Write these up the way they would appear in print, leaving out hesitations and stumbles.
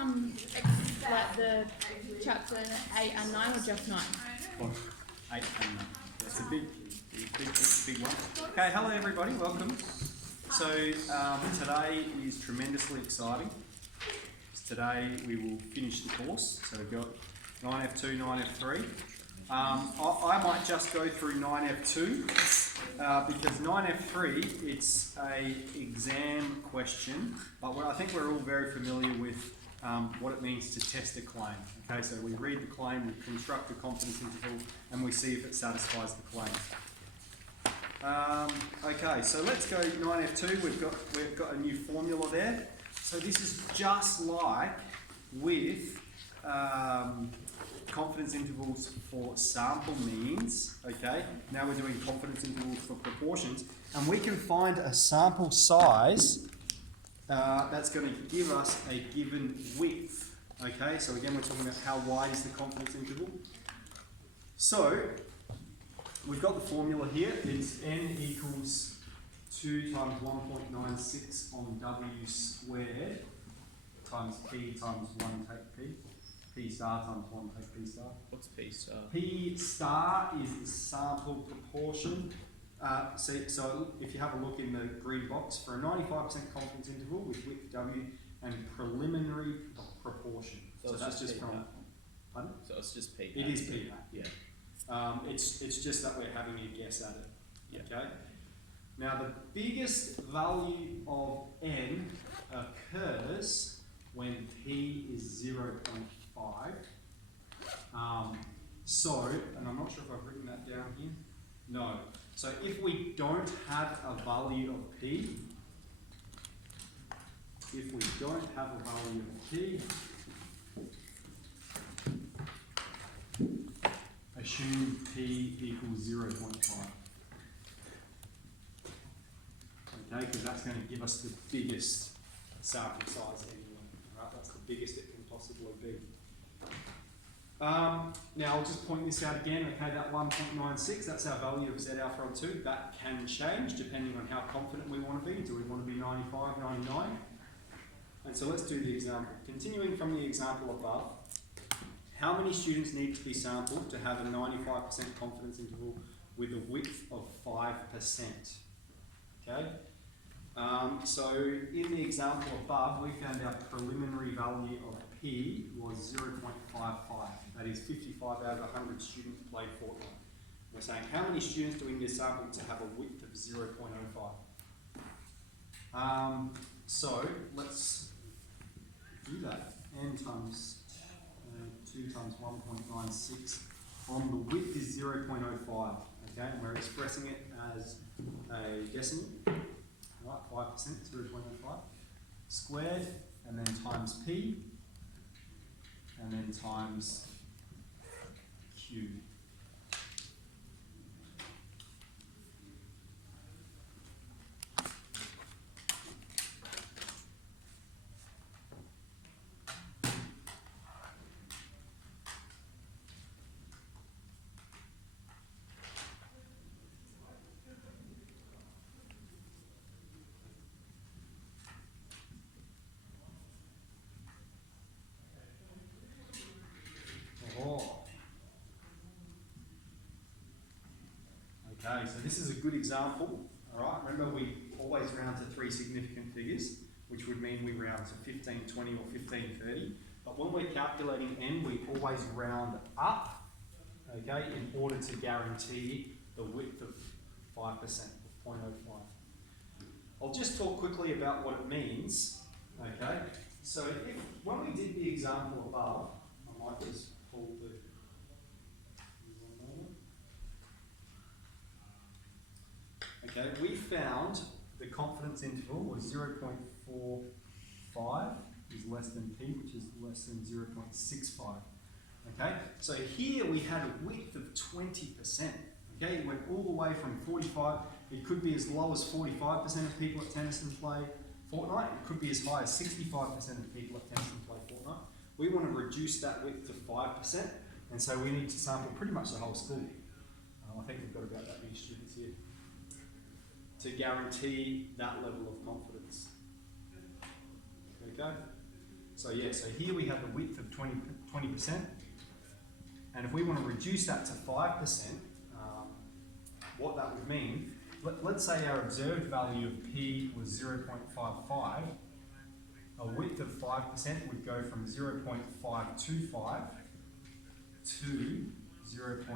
like the chapter 8 and 9 or just 9? Well, 8 and 9. That's a big one. Okay, hello everybody, welcome. So today is tremendously exciting. Today we will finish the course. So we've got 9f.2, 9f.3. I might just go through 9f.2 because 9f.3 it's a exam question, but I think we're all very familiar with what it means to test a claim. Okay, so we read the claim, we construct the confidence interval, and we see if it satisfies the claim. Okay, so let's go 9f.2. We've got a new formula there. So this is just like with confidence intervals for sample means. Okay, now we're doing confidence intervals for proportions, and we can find a sample size that's going to give us a given width. Okay, so again we're talking about how wide is the confidence interval. So we've got the formula here. It's n equals 2 times 1.96 on w squared times p times 1 take p. P star times 1 take p star. What's P star? P star is the sample proportion. So if you have a look in the green box, for a 95% confidence interval with width w and preliminary proportion. So that's just from... Pardon? So it's just P. It is P. Yeah. It's just that we're having a guess at it. Yeah. Okay. Now the biggest value of n occurs when p is 0.5. And I'm not sure if I've written that down here. No. So if we don't have a value of p, assume p equals 0.5. Okay, because that's going to give us the biggest sample size anyway. Right? That's the biggest it can possibly be. Now I'll just point this out again. Okay, that 1.96, that's our value of Z alpha on 2. That can change depending on how confident we want to be. Do we want to be 95, 99? And so let's do the example. Continuing from the example above, how many students need to be sampled to have a 95% confidence interval with a width of 5%? Okay. So in the example above, we found our preliminary value of P was 0.55. That is 55 out of 100 students played fortnight. We're saying how many students do we need to sample to have a width of 0.05? So let's do that. N times 2 times 1.96 on the width is 0.05. Okay, and we're expressing it as a decimal. Right, 5%, 0.05 squared, and then times p, and then times q. Okay, so this is a good example. All right, remember we always round to 3 significant figures, which would mean we round to 15, 20 or 15, 30. But when we're calculating n, we always round up, okay, in order to guarantee the width of 5%, of 0.05. I'll just talk quickly about what it means, okay? So when we did the example above, I might just pull the... Okay, we found the confidence interval was 0.45 is less than p, which is less than 0.65. Okay, so here we had a width of 20%. Okay, it went all the way from 45. It could be as low as 45% of people at Tennyson play fortnight. It could be as high as 65% of people at Tennyson play fortnight. We want to reduce that width to 5%, and so we need to sample pretty much the whole school. I think we've got about that many students here to guarantee that level of confidence. Okay, So yeah, so here we have the width of 20%, and if we want to reduce that to 5%, what that would mean, let's say our observed value of P was 0.55, a width of 5% would go from 0.525 to 0.575.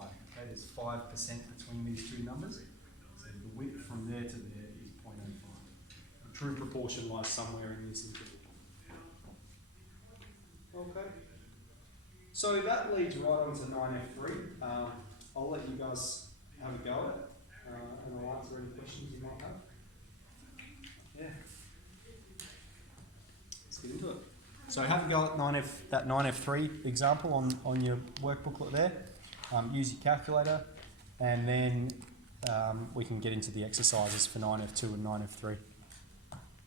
Okay, there's 5% between these two numbers. So the width from there to there is 0.05. The true proportion lies somewhere in this interval. Okay. So that leads right on to 9f.3. I'll let you guys have a go at it, and I'll answer any questions you might have. Yeah. Let's get into it. So have a go at that 9f.3 example on your work booklet there. Use your calculator, and then we can get into the exercises for 9f.2 and 9f.3.